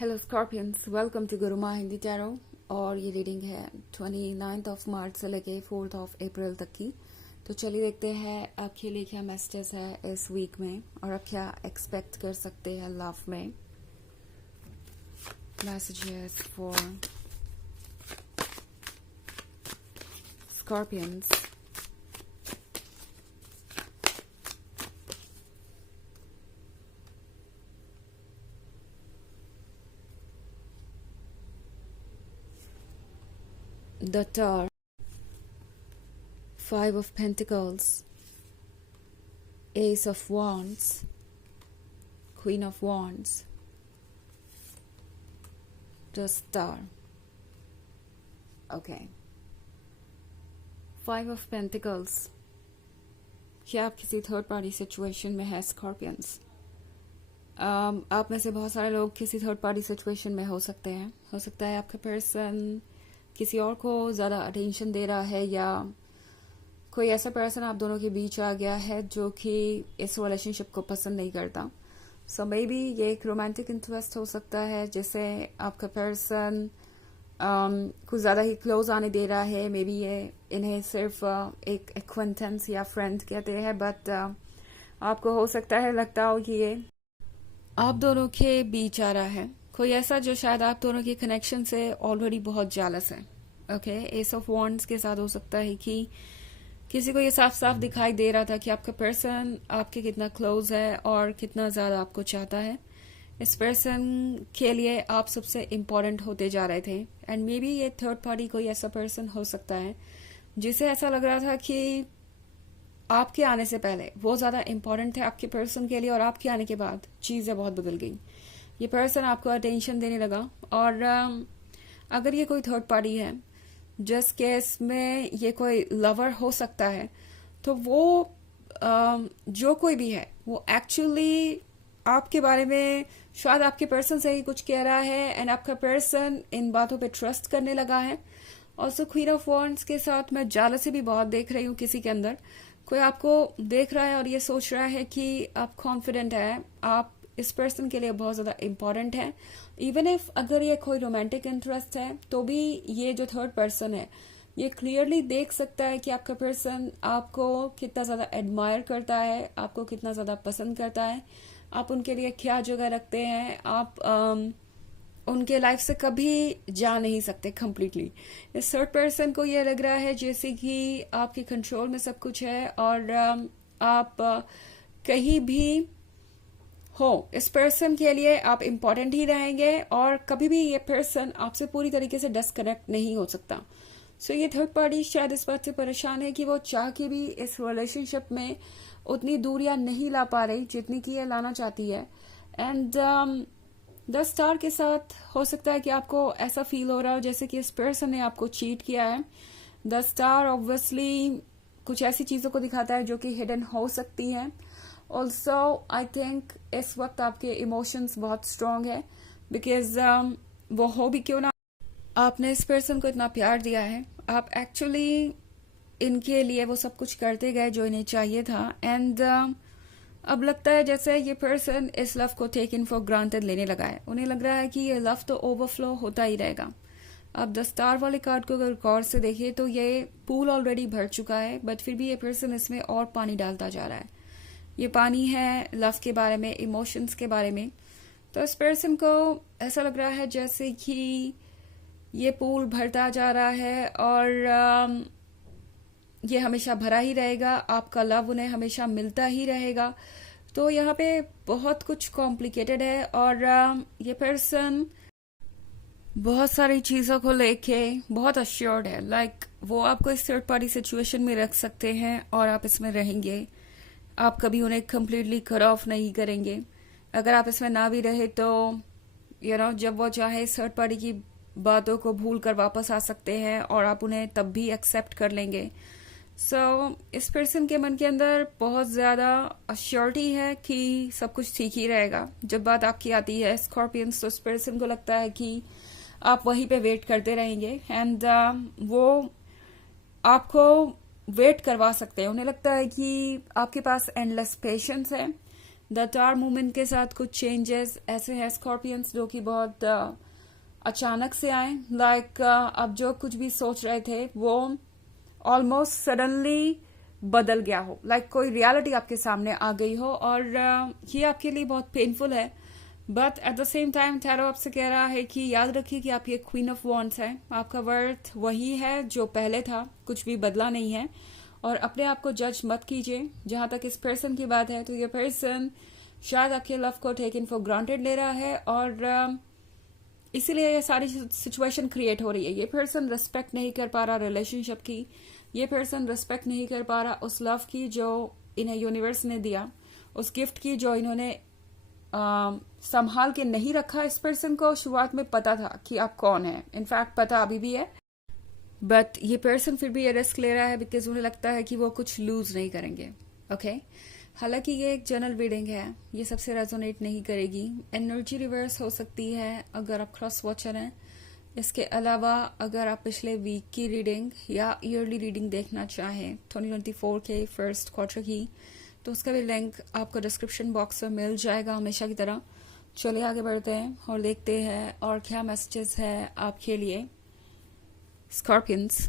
Hello Scorpions, welcome to Guruma Hindi tarot. और ये reading है 29 ऑफ मार्च से लेके 4 ऑफ अप्रैल तक की। तो चलिए देखते हैं आपके लिए क्या मैसेजेस है इस वीक में और आप क्या एक्सपेक्ट कर सकते हैं लव में। Messages for scorpions. The Tower, Five of Pentacles, Ace of Wands, Queen of Wands, the Star. Okay. Five of Pentacles. क्या आप किसी थर्ड पार्टी सिचुएशन में है स्कॉर्पियंस? आप में से बहुत सारे लोग किसी थर्ड पार्टी सिचुएशन में हो सकते हैं। हो सकता है आपका पर्सन किसी और को ज़्यादा अटेंशन दे रहा है, या कोई ऐसा पर्सन आप दोनों के बीच आ गया है जो कि इस रिलेशनशिप को पसंद नहीं करता। सो मे बी ये एक रोमांटिक इंटरेस्ट हो सकता है जिसे आपका पर्सन कुछ ज़्यादा ही क्लोज आने दे रहा है। मे बी ये इन्हें सिर्फ एक एक्वेंटेंस या फ्रेंड कहते हैं, बट आपको हो सकता है लगता हो कि ये आप दोनों के बीच आ रहा है कोई ऐसा जो शायद आप दोनों के कनेक्शन से ऑलरेडी बहुत जालस है। ओके, एस ऑफ वॉन्ड्स के साथ हो सकता है कि किसी को ये साफ साफ दिखाई दे रहा था कि आपका पर्सन आपके कितना क्लोज है और कितना ज़्यादा आपको चाहता है। इस पर्सन के लिए आप सबसे इम्पोर्टेंट होते जा रहे थे, एंड मे बी ये थर्ड पार्टी कोई ऐसा पर्सन हो सकता है जिसे ऐसा लग रहा था कि आपके आने से पहले वो ज़्यादा इम्पोर्टेंट थे आपके पर्सन के लिए, और आपके आने के बाद चीज़ें बहुत बदल गई। ये पर्सन आपको अटेंशन देने लगा। और अगर ये कोई थर्ड पार्टी है, जिस केस में ये कोई लवर हो सकता है, तो वो जो कोई भी है वो एक्चुअली आपके बारे में शायद आपके पर्सन से ही कुछ कह रहा है, एंड आपका पर्सन इन बातों पे ट्रस्ट करने लगा है। और सो क्वीन ऑफ वॉन्ड्स के साथ मैं जालसी भी बहुत देख रही हूँ किसी के अंदर। कोई आपको देख रहा है और ये सोच रहा है कि आप कॉन्फिडेंट है, आप इस पर्सन के लिए बहुत ज़्यादा इम्पॉर्टेंट है। इवन इफ अगर ये कोई रोमांटिक इंटरेस्ट है तो भी ये जो थर्ड पर्सन है ये क्लियरली देख सकता है कि आपका पर्सन आपको कितना ज़्यादा एडमायर करता है, आपको कितना ज़्यादा पसंद करता है, आप उनके लिए क्या जगह रखते हैं। आप उनके लाइफ से कभी जा नहीं सकते कम्प्लीटली। इस थर्ड पर्सन को ये लग रहा है जैसे कि आपके कंट्रोल में सब कुछ है, और आप कहीं भी हो इस पर्सन के लिए आप इम्पोर्टेंट ही रहेंगे, और कभी भी ये पर्सन आपसे पूरी तरीके से डिस्कनेक्ट नहीं हो सकता। सो ये थर्ड पार्टी शायद इस बात से परेशान है कि वो चाह के भी इस रिलेशनशिप में उतनी दूरियां नहीं ला पा रही जितनी कि ये लाना चाहती है। एंड द स्टार के साथ हो सकता है कि आपको ऐसा फील हो रहा हो जैसे कि इस पर्सन ने आपको चीट किया है। द स्टार ऑब्वियसली कुछ ऐसी चीज़ों को दिखाता है जो कि हिडन हो सकती हैं। ऑल्सो आई थिंक इस वक्त आपके इमोशंस बहुत स्ट्रांग है, बिकॉज वो हो भी क्यों ना, आपने इस पर्सन को इतना प्यार दिया है, आप एक्चुअली इनके लिए वो सब कुछ करते गए जो इन्हें चाहिए था। एंड अब लगता है जैसे ये पर्सन इस लव को टेक इन फॉर ग्रांटेड लेने लगा है। उन्हें लग रहा है कि ये लव तो ओवरफ्लो होता ही रहेगा। अब द स्टार वाले कार्ड को अगर गौर से देखें तो ये पूल ऑलरेडी भर चुका है, बट फिर भी ये पर्सन इसमें और पानी डालता जा रहा है। ये पानी है लव के बारे में, इमोशंस के बारे में। तो इस पर्सन को ऐसा लग रहा है जैसे कि ये पूल भरता जा रहा है और ये हमेशा भरा ही रहेगा, आपका लव उन्हें हमेशा मिलता ही रहेगा। तो यहाँ पे बहुत कुछ कॉम्प्लिकेटेड है, और ये पर्सन बहुत सारी चीज़ों को लेके बहुत अश्योर्ड है। लाइक वो आपको इस थर्ड पार्टी सिचुएशन में रख सकते हैं और आप इसमें रहेंगे। आप कभी उन्हें कम्प्लीटली कट ऑफ नहीं करेंगे। अगर आप इसमें ना भी रहे तो जब वो चाहे इस थर्ड पार्टी की बातों को भूल कर वापस आ सकते हैं, और आप उन्हें तब भी एक्सेप्ट कर लेंगे। सो इस पर्सन के मन के अंदर बहुत ज़्यादा अश्योरिटी है कि सब कुछ ठीक ही रहेगा। जब बात आपकी आती है स्कॉर्पियंस, तो इस पर्सन को लगता है कि आप वहीं पे वेट करते रहेंगे, एंड वो आपको वेट करवा सकते हैं। उन्हें लगता है कि आपके पास एंडलेस पेशेंस है, द टावर मूवमेंट के साथ कुछ चेंजेस ऐसे हैं स्कॉर्पियंस जो कि बहुत अचानक से आए। लाइक आप जो कुछ भी सोच रहे थे वो ऑलमोस्ट सडनली बदल गया हो। लाइक कोई रियलिटी आपके सामने आ गई हो और ये आपके लिए बहुत पेनफुल है। But at the same time tarot आपसे कह रहा है कि याद रखिए कि आप ये क्वीन ऑफ वॉन्ड्स है, आपका वर्थ वही है जो पहले था, कुछ भी बदला नहीं है। और अपने आप को जज मत कीजिए। जहां तक इस पर्सन की बात है तो ये पर्सन शायद आपके लव को टेकन फॉर ग्रांटेड ले रहा है और इसीलिए ये सारी सिचुएशन क्रिएट हो रही है। ये पर्सन रिस्पेक्ट नहीं कर पा रहा रिलेशनशिप की, ये पर्सन रिस्पेक्ट नहीं कर पा रहा उस लव की जो इन्हें यूनिवर्स ने दिया, उस गिफ्ट की जो इन्होंने संभाल के नहीं रखा। इस पर्सन को शुरुआत में पता था कि आप कौन है, इनफैक्ट पता अभी भी है, बट ये पर्सन फिर भी ये रिस्क ले रहा है बिकॉज उन्हें लगता है कि वो कुछ लूज नहीं करेंगे। ओके हालांकि ये एक जनरल रीडिंग है, ये सबसे रेजोनेट नहीं करेगी। एनर्जी रिवर्स हो सकती है अगर आप क्रॉस वॉचर हैं। इसके अलावा अगर आप पिछले वीक की रीडिंग या ईयरली रीडिंग देखना चाहें 2024 के फर्स्ट क्वार्टर की, तो उसका भी लिंक आपको डिस्क्रिप्शन बॉक्स में मिल जाएगा हमेशा की तरह। चलिए आगे बढ़ते हैं और देखते हैं और क्या मैसेजेस है आपके लिए Scorpions.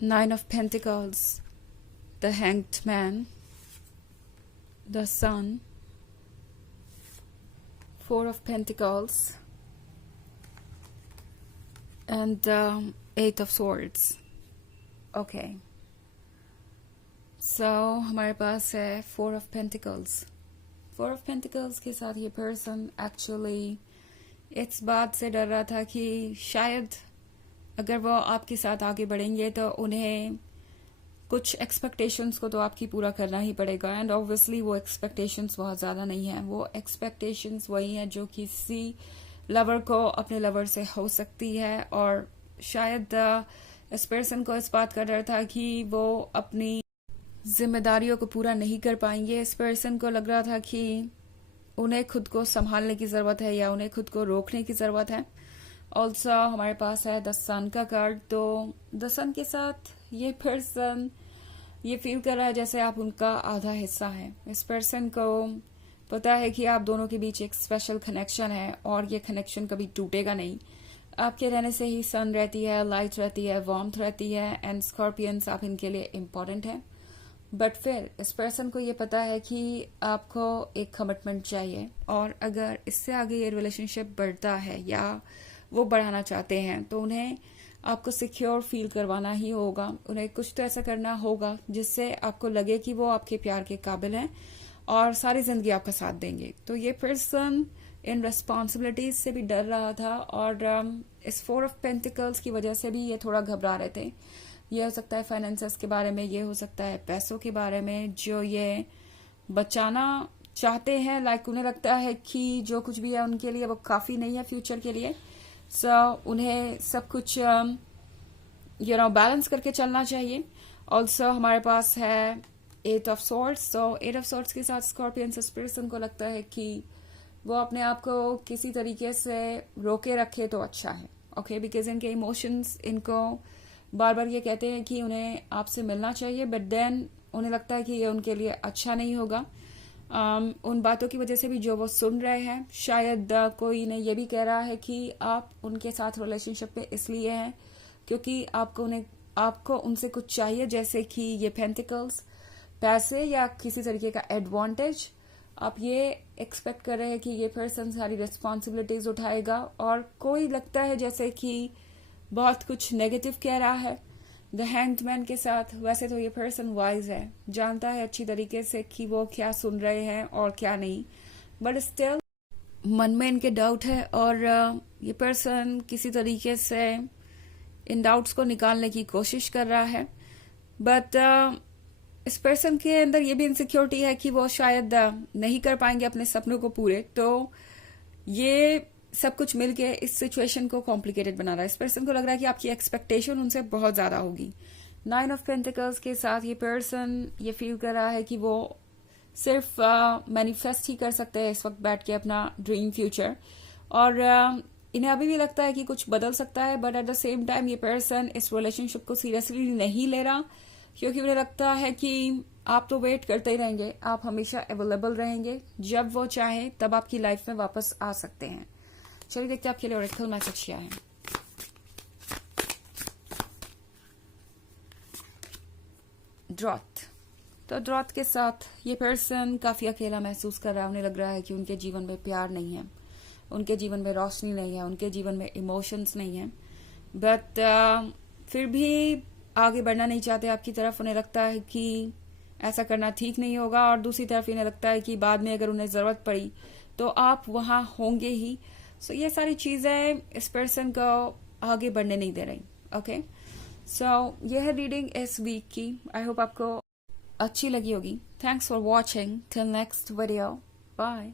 Nine of Pentacles, the Hanged Man, the Sun, Four of Pentacles, and Eight of Swords. Okay. So हमारे पास है Four of Pentacles. Four of Pentacles के साथ ये पर्सन एक्चुअली इस बात से डर रहा था कि शायद अगर वो आपके साथ आगे बढ़ेंगे तो उन्हें कुछ एक्सपेक्टेशंस को तो आपकी पूरा करना ही पड़ेगा। एंड ऑब्वियसली वो एक्सपेक्टेशंस बहुत ज़्यादा नहीं है, वो एक्सपेक्टेशंस वही हैं जो किसी लवर को अपने लवर से हो सकती है। और शायद इस पर्सन को इस बात का डर था कि वो अपनी जिम्मेदारियों को पूरा नहीं कर पाएंगे। इस पर्सन को लग रहा था कि उन्हें खुद को संभालने की ज़रूरत है या उन्हें खुद को रोकने की ज़रूरत है। ऑल्सो हमारे पास है द सन का कार्ड। तो द सन के साथ ये पर्सन ये फील कर रहा है जैसे आप उनका आधा हिस्सा है। इस पर्सन को पता है कि आप दोनों के बीच एक स्पेशल कनेक्शन है और ये कनेक्शन कभी टूटेगा नहीं। आपके रहने से ही सन रहती है, लाइट रहती है, वार्मथ रहती है एंड स्कॉर्पियंस आप इनके लिए इम्पोर्टेंट है। बट फिर इस पर्सन को ये पता है कि आपको एक कमिटमेंट चाहिए और अगर इससे आगे ये रिलेशनशिप बढ़ता है या वो बढ़ाना चाहते हैं तो उन्हें आपको सिक्योर फील करवाना ही होगा। उन्हें कुछ तो ऐसा करना होगा जिससे आपको लगे कि वो आपके प्यार के काबिल हैं और सारी जिंदगी आपका साथ देंगे। तो ये पर्सन इन रिस्पॉन्सिबिलिटीज से भी डर रहा था और इस फोर ऑफ पेंटिकल्स की वजह से भी ये थोड़ा घबरा रहे थे। ये हो सकता है फाइनेंसेस के बारे में, ये हो सकता है पैसों के बारे में जो ये बचाना चाहते हैं। लाइक उन्हें लगता है कि जो कुछ भी है उनके लिए वो काफ़ी नहीं है फ्यूचर के लिए। उन्हें सब कुछ बैलेंस करके चलना चाहिए। ऑल्सो हमारे पास है एट ऑफ सॉर्ड्स। तो एट ऑफ सॉर्ड्स के साथ स्कॉर्पियंस इस पर्सन को लगता है कि वो अपने आप को किसी तरीके से रोके रखे तो अच्छा है। ओके बिकॉज इनके इमोशंस इनको बार बार ये कहते हैं कि उन्हें आपसे मिलना चाहिए, बट देन उन्हें लगता है कि ये उनके लिए अच्छा नहीं होगा। उन बातों की वजह से भी जो वो सुन रहे हैं, शायद कोई इन्हें ये भी कह रहा है कि आप उनके साथ रिलेशनशिप में इसलिए हैं क्योंकि आपको उनसे कुछ चाहिए, जैसे कि ये पेंटिकल्स, पैसे या किसी तरीके का एडवांटेज। आप ये एक्सपेक्ट कर रहे हैं कि ये पर्सन सारी रिस्पॉन्सिबिलिटीज उठाएगा और कोई लगता है जैसे कि बहुत कुछ नेगेटिव कह रहा है द हैंग्ड मैन के साथ। वैसे तो ये पर्सन वाइज है, जानता है अच्छी तरीके से कि वो क्या सुन रहे हैं और क्या नहीं, बट स्टिल मन में इनके डाउट है और ये पर्सन किसी तरीके से इन डाउट्स को निकालने की कोशिश कर रहा है। बट इस पर्सन के अंदर ये भी इनसिक्योरिटी है कि वो शायद नहीं कर पाएंगे अपने सपनों को पूरे। तो ये सब कुछ मिलके इस सिचुएशन को कॉम्प्लिकेटेड बना रहा है। इस पर्सन को लग रहा है कि आपकी एक्सपेक्टेशन उनसे बहुत ज्यादा होगी। नाइन ऑफ पेंटिकल्स के साथ ये पर्सन ये फील कर रहा है कि वो सिर्फ मैनिफेस्ट ही कर सकते हैं इस वक्त बैठ के अपना ड्रीम फ्यूचर। और इन्हें अभी भी लगता है कि कुछ बदल सकता है, but at the same time ये पर्सन इस रिलेशनशिप को सीरियसली नहीं ले रहा, क्योंकि उन्हें लगता है कि आप तो वेट करते ही रहेंगे, आप हमेशा अवेलेबल रहेंगे, जब वो चाहे तब आपकी लाइफ में वापस आ सकते हैं। चलिए देखते हैं आपके लिए ऑरेकल मैसेज क्या है। ड्रॉथ। तो ड्रॉथ के साथ ये पर्सन काफी अकेला महसूस कर रहा है। उन्हें लग रहा है कि उनके जीवन में प्यार नहीं है, उनके जीवन में रोशनी नहीं है, उनके जीवन में इमोशंस नहीं है, बट फिर भी आगे बढ़ना नहीं चाहते आपकी तरफ। उन्हें लगता है कि ऐसा करना ठीक नहीं होगा, और दूसरी तरफ इन्हें लगता है कि बाद में अगर उन्हें जरूरत पड़ी तो आप वहां होंगे ही। सो ये सारी चीजें इस पर्सन को आगे बढ़ने नहीं दे रही। ओके, सो ये है रीडिंग इस वीक की। आई होप आपको अच्छी लगी होगी। Thanks for watching. Till next video, bye.